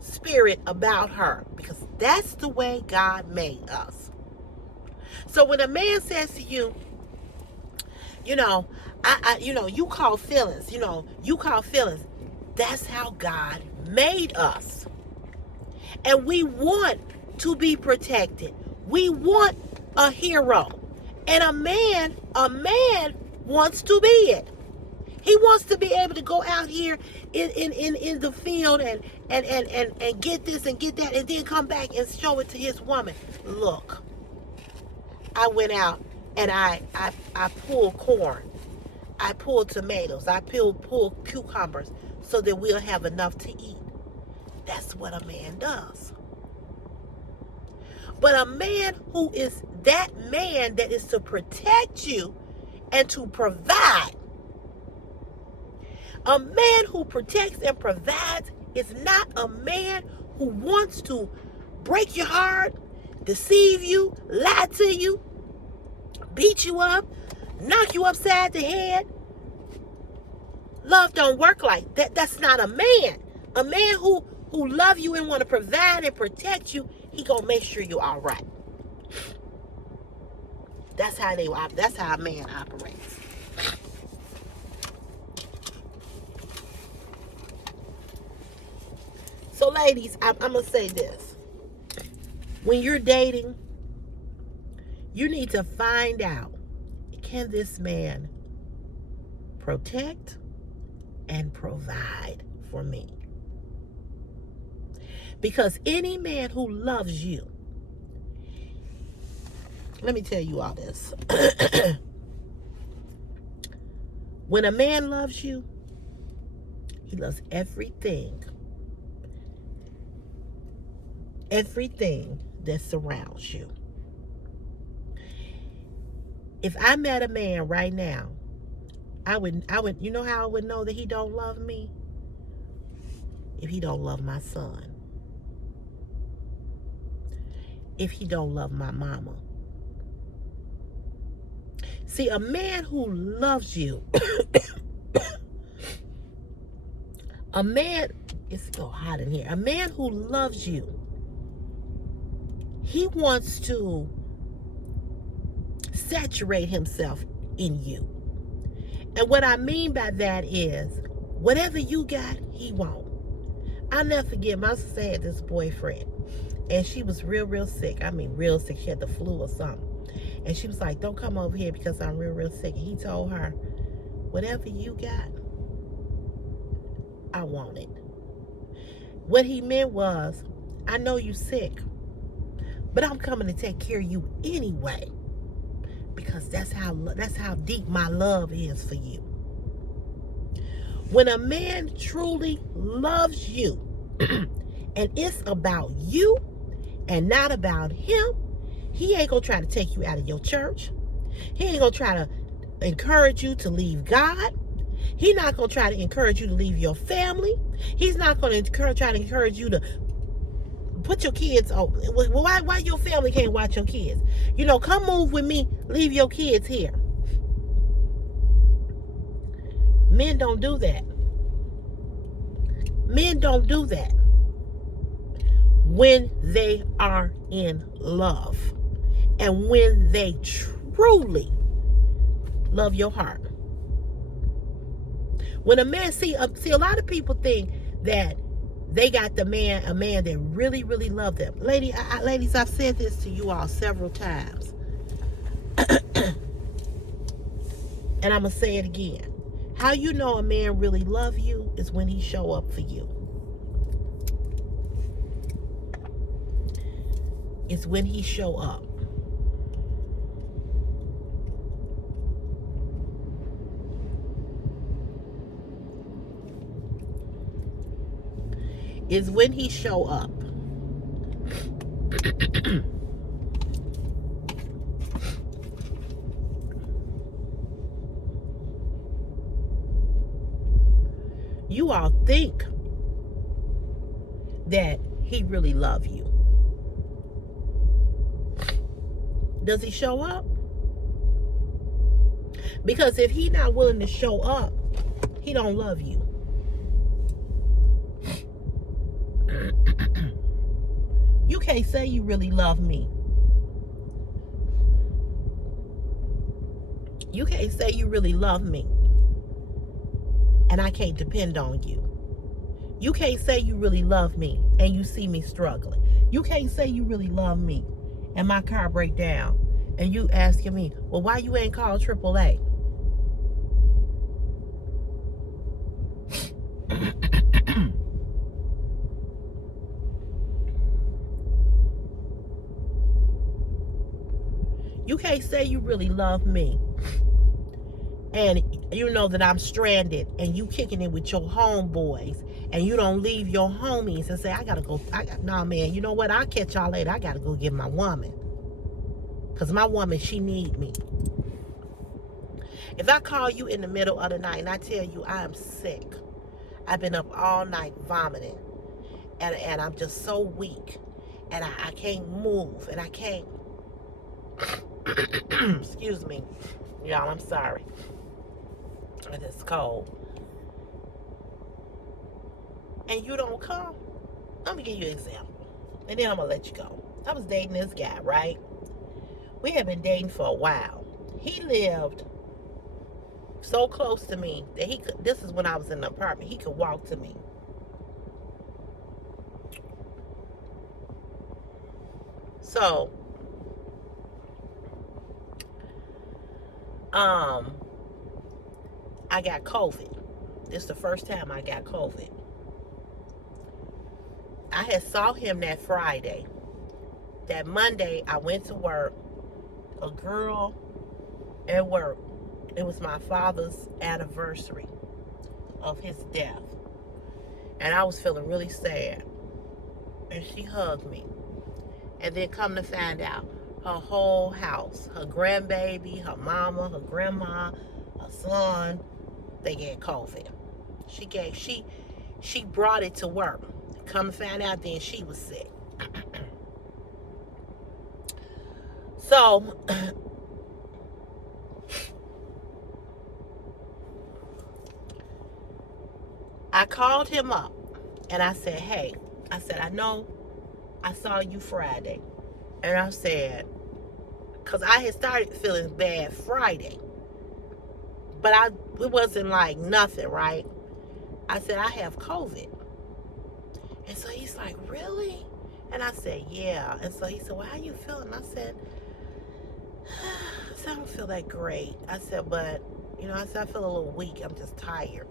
spirit about her, because that's the way God made us. So when a man says to you, you call feelings, that's how God made us. And we want to be protected. We want a hero. And a man wants to be it. He wants to be able to go out here in the field and get this and get that, and then come back and show it to his woman. Look, I went out and I pulled corn. I pulled tomatoes. I pulled cucumbers so that we'll have enough to eat. That's what a man does. But a man who is that man that is to protect you and to provide, a man who protects and provides is not a man who wants to break your heart, deceive you, lie to you, beat you up, knock you upside the head. Love don't work like that. That's not a man. A man who love you and want to provide and protect you, he gonna make sure you're all right. That's how a man operates. So ladies, I'm gonna say this. When you're dating, you need to find out, can this man protect and provide for me? Because any man who loves you, let me tell you all this. When a man loves you, he loves everything that surrounds you. If I met a man right now, I would, you know how I would know that he don't love me? If he don't love my son. If he don't love my mama. See, a man who loves you, a man, it's so hot in here. A man who loves you, he wants to saturate himself in you. And what I mean by that is, whatever you got, he won't. I'll never forget, my sister had this boyfriend, and she was real sick. I mean, real sick. She had the flu or something. And she was like, don't come over here because I'm real sick. And he told her, whatever you got, I want it. What he meant was, I know you sick, but I'm coming to take care of you anyway. Because that's how deep my love is for you. When a man truly loves you, and it's about you and not about him, he ain't gonna try to take you out of your church. He ain't gonna try to encourage you to leave God. He's not gonna try to encourage you to leave your family. He's not gonna try to encourage you to put your kids on. Why your family can't watch your kids? You know, come move with me, leave your kids here. Men don't do that. Men don't do that when they are in love and when they truly love your heart. When a man see a lot of people think that they got a man that really love them. Ladies, I've said this to you all several times. And I'm going to say it again. How you know a man really love you is when he show up for you. It's when he show up. Is when he show up. You all think that he really love you. Does he show up? Because if he not willing to show up, he don't love you. You can't say you really love me. You can't say you really love me and I can't depend on you. You can't say you really love me and you see me struggling. You can't say you really love me and my car break down and you asking me, well, why you ain't called AAA? You can't say you really love me and you know that I'm stranded and you kicking it with your homeboys and you don't leave your homies and say, nah, man, you know what? I'll catch y'all later. I got to go get my woman. Because my woman, she need me. If I call you in the middle of the night and I tell you I am sick, I've been up all night vomiting and I'm just so weak and I can't move and I can't, excuse me, y'all, I'm sorry. It's cold. And you don't come, let me give you an example. And then I'm going to let you go. I was dating this guy, right? We had been dating for a while. He lived so close to me that he could, this is when I was in the apartment, he could walk to me. So, um, I got COVID. This is the first time I got COVID. I had saw him that Friday. That Monday, I went to work. A girl at work. It was my father's anniversary of his death. And I was feeling really sad. And she hugged me. And then come to find out, her whole house, her grandbaby, her mama, her grandma, her son, they get COVID. She brought it to work. Come to find out, then she was sick. So I called him up and I said, hey, I said, I know I saw you Friday. And I said, because I had started feeling bad Friday, but it wasn't like nothing, right? I said, I have COVID. And so he's like, really? And I said, yeah. And so he said, well, how you feeling? I said, I don't feel that great. I said, but, I said, I feel a little weak. I'm just tired.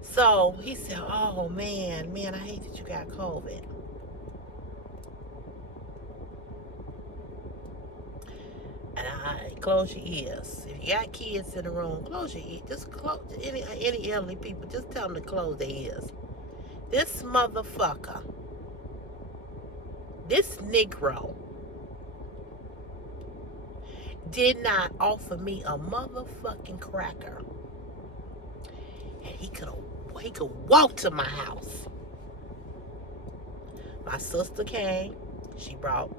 So he said, oh, man, I hate that you got COVID. And I close your ears. If you got kids in the room, close your ears. Just close any elderly people. Just tell them to close their ears. This motherfucker, this Negro, did not offer me a motherfucking cracker, and he could walk to my house. My sister came. She brought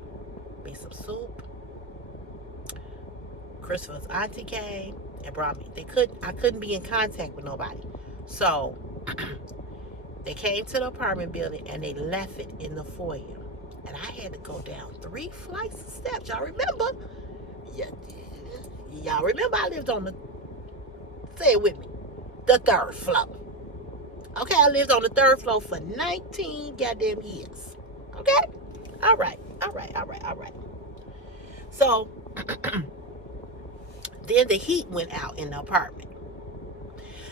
me some soup. Christopher's auntie came and brought me. I couldn't be in contact with nobody. So they came to the apartment building and they left it in the foyer. And I had to go down 3 flights of steps. Y'all remember? Yeah, y'all remember I lived on say it with me, the 3rd floor. Okay, I lived on the 3rd floor for 19 goddamn years. Okay? All right. So then the heat went out in the apartment.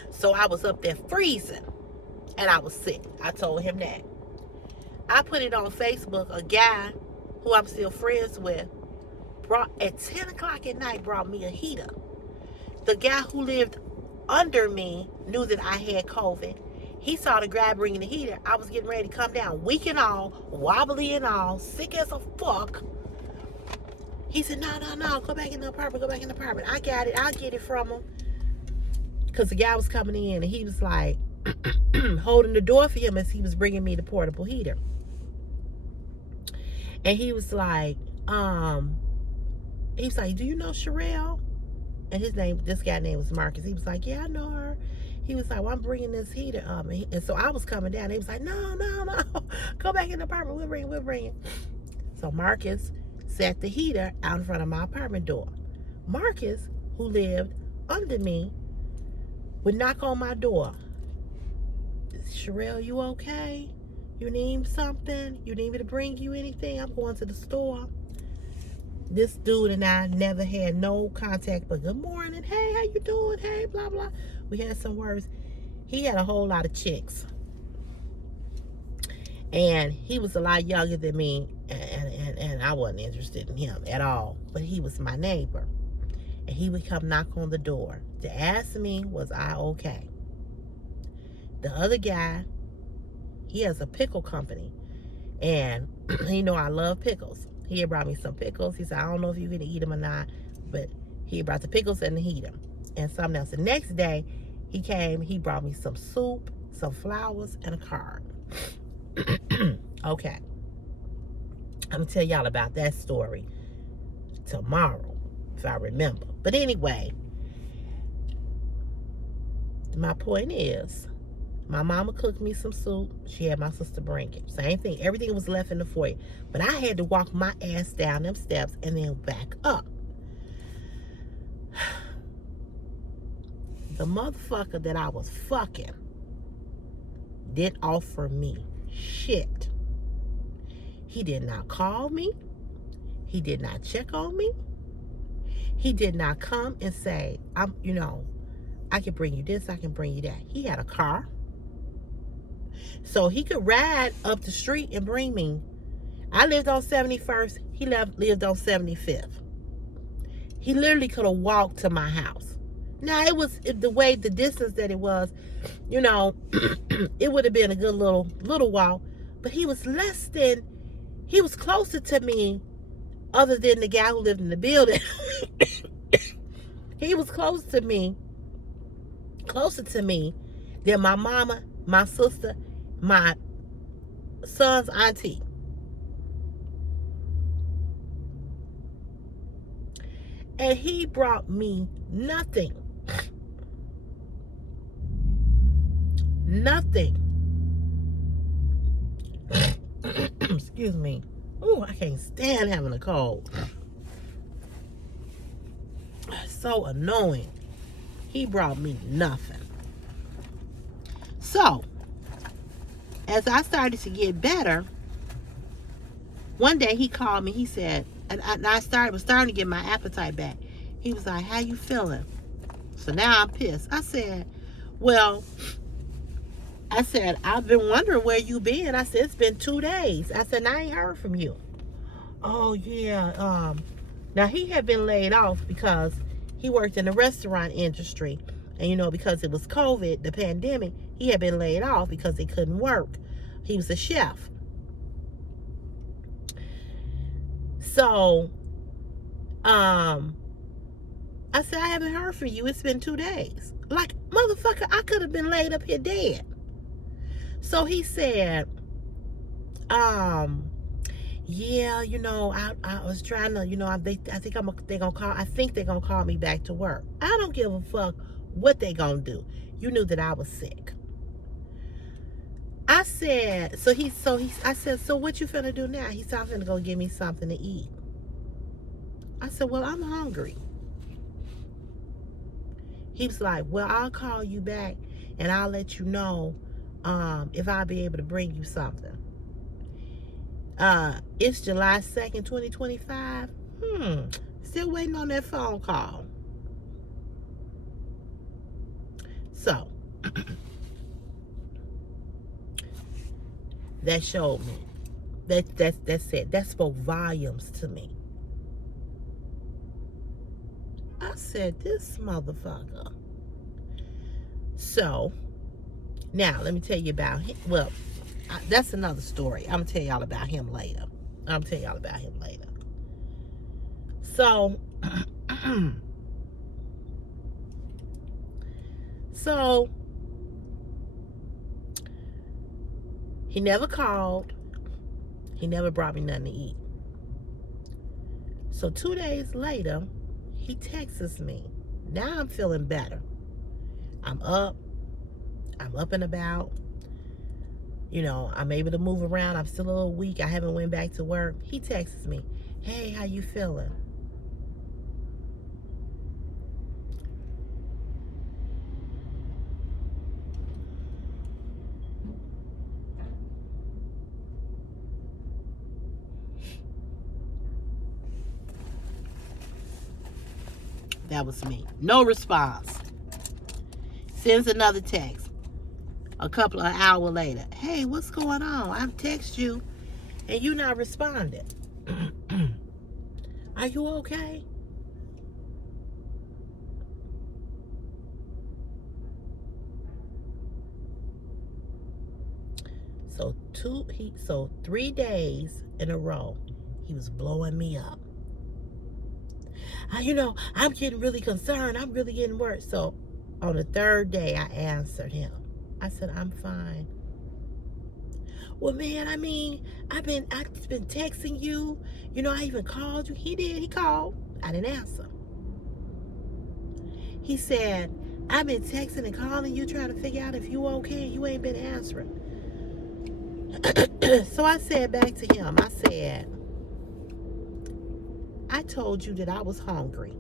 So I was up there freezing. And I was sick. I told him that. I put it on Facebook. A guy who I'm still friends with at 10 o'clock at night brought me a heater. The guy who lived under me knew that I had COVID. He saw the guy bringing the heater. I was getting ready to come down, weak and all, wobbly and all, sick as a fuck. He said, no, go back in the apartment. I got it. I'll get it from him. Because the guy was coming in and he was like holding the door for him as he was bringing me the portable heater. And he was like, do you know Sherelle? And this guy's name was Marcus. He was like, yeah, I know her. He was like, well, I'm bringing this heater up. And so I was coming down. He was like, no. Go back in the apartment. We'll bring it. So Marcus set the heater out in front of my apartment door. Marcus, who lived under me, would knock on my door. Sherelle, you okay? You need something? You need me to bring you anything? I'm going to the store. This dude and I never had no contact, but good morning. Hey, how you doing? Hey, blah, blah. We had some words. He had a whole lot of chicks. And he was a lot younger than me, and I wasn't interested in him at all. But he was my neighbor. And he would come knock on the door to ask me, was I okay? The other guy, he has a pickle company. And he know I love pickles. He had brought me some pickles. He said, I don't know if you can eat them or not, but he brought the pickles and the heater and something else. The next day, he came, he brought me some soup, some flowers, and a card. Okay. I'm going to tell y'all about that story tomorrow, if I remember. But anyway, my point is, my mama cooked me some soup. She had my sister bring it. Same thing. Everything was left in the foyer. But I had to walk my ass down them steps and then back up. The motherfucker that I was fucking didn't offer me shit. He did not call me. He did not check on me. He did not come and say, I can bring you this, I can bring you that. He had a car. So he could ride up the street and bring me. I lived on 71st. He lived on 75th. He literally could have walked to my house. Now, it was the distance that it was, it would have been a good little walk. But he was closer to me, other than the guy who lived in the building. He was closer to me than my mama, my sister, my son's auntie. And he brought me nothing. Nothing. Excuse me. Ooh, I can't stand having a cold. So annoying. He brought me nothing. So, as I started to get better, one day he called me. He said, and I was starting to get my appetite back. He was like, "How you feeling?" So now I'm pissed. I said, "I've been wondering where you been." I said, "It's been 2 days." I said, "I ain't heard from you." "Oh, yeah. Now he had been laid off because he worked in the restaurant industry. And, because it was COVID, the pandemic, he had been laid off because he couldn't work. He was a chef. So, I said, "I haven't heard from you. It's been 2 days." Like, motherfucker, I could have been laid up here dead. So he said, "Yeah, I was trying to, I think they're gonna call me back to work." I don't give a fuck what they gonna do. You knew that I was sick. I said, I said, "So what you finna do now?" He said, "I'm finna go get me something to eat." I said, "Well, I'm hungry." He was like, "Well, I'll call you back and I'll let you know if I'll be able to bring you something." It's July 2nd, 2025. Still waiting on that phone call. So, that showed me. That's it. That spoke volumes to me. I said, this motherfucker. So, now let me tell you about him. Well, that's another story. I'm going to tell y'all about him later. So, he never called. He never brought me nothing to eat. So 2 days later, he texts me. Now I'm feeling better. I'm up and about. I'm able to move around. I'm still a little weak. I haven't went back to work. He texts me, "Hey, how you feeling?" That was me. No response. Sends another text a couple of hours later. "Hey, what's going on? I've texted you and you not responding. Are you okay?" So 3 days in a row, he was blowing me up. I'm getting really concerned. I'm really getting worried. So on the 3rd day, I answered him. I said, "I'm fine." "Well, man, I've been texting you. I even called you." He did. He called. I didn't answer. He said, "I've been texting and calling you, trying to figure out if you okay. You ain't been answering." So I said back to him, I said, "I told you that I was hungry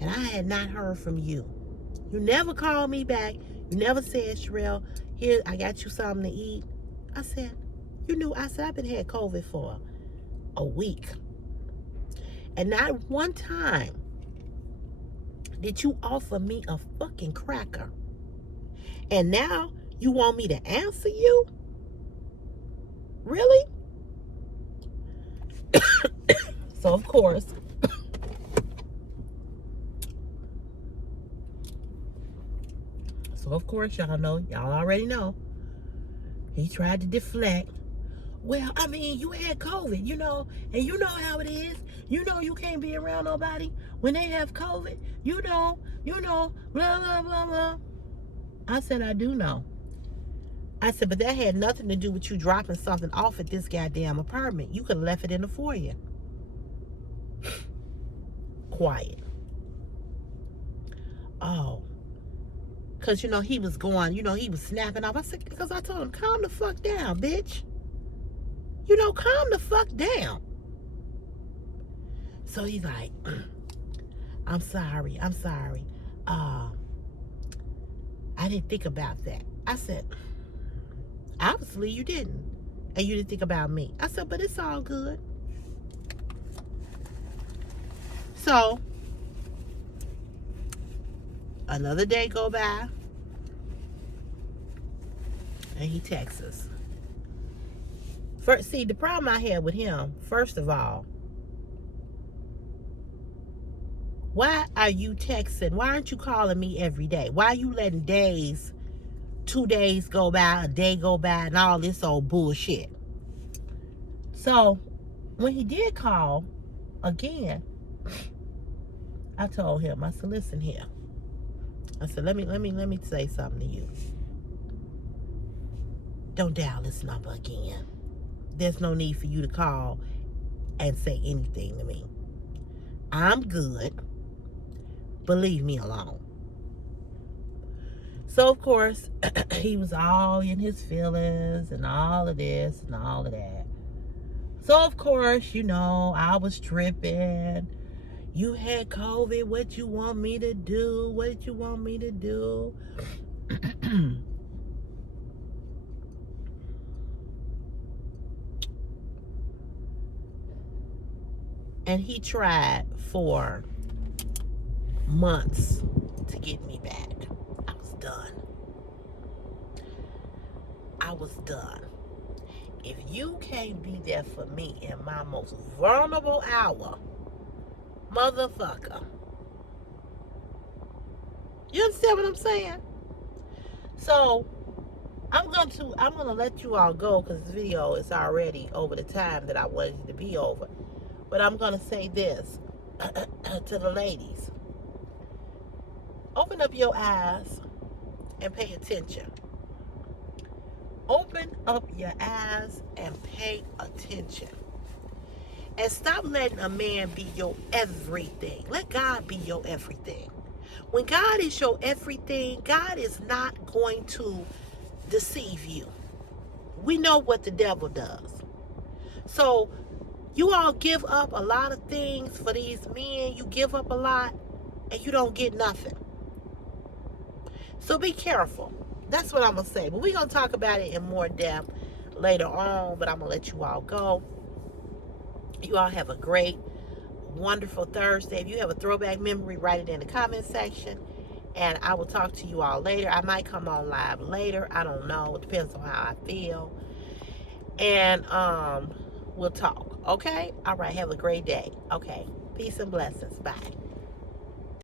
and I had not heard from you. You never called me back. You never said, 'Sherelle, here, I got you something to eat.'" I said, You knew. I said, I've been had COVID for a week. And not one time did you offer me a fucking cracker. And now you want me to answer you? Really? So of course, y'all already know, he tried to deflect. Well, I mean, you had COVID, and you know how it is. You know you can't be around nobody when they have COVID. You know, blah, blah, blah, blah. I said, I do know. I said, but that had nothing to do with you dropping something off at this goddamn apartment. You could have left it in the foyer. Quiet. Oh. Because, he was going, he was snapping off. I said, because I told him, calm the fuck down, bitch. Calm the fuck down. So he's like, I'm sorry. I didn't think about that. I said, obviously you didn't. And you didn't think about me. I said, but it's all good. So, another day go by. And he texts us. First, see, the problem I had with him, first of all, why are you texting? Why aren't you calling me every day? Why are you letting 2 days go by, a day go by, and all this old bullshit? So, when he did call again, I told him, I said, listen here. I said, let me say something to you. Don't dial this number again. There's no need for you to call and say anything to me. I'm good. But leave me alone. So, of course, he was all in his feelings and all of this and all of that. So, of course, I was tripping. You had COVID. What you want me to do? What you want me to do? And he tried for months to get me back. I was done. If you can't be there for me in my most vulnerable hour, motherfucker. You understand what I'm saying? So, I'm gonna let you all go because this video is already over the time that I wanted it to be over. But I'm gonna say this to the ladies. Open up your eyes and pay attention. Open up your eyes and pay attention. And stop letting a man be your everything. Let God be your everything. When God is your everything, God is not going to deceive you. We know what the devil does. So, you all give up a lot of things for these men. You give up a lot and you don't get nothing. So be careful. That's what I'm going to say. But we're going to talk about it in more depth later on. But I'm going to let you all go. You all have a great, wonderful Thursday. If you have a throwback memory, write it in the comment section. And I will talk to you all later. I might come on live later. I don't know. It depends on how I feel. And we'll talk. Okay? All right. Have a great day. Okay. Peace and blessings. Bye.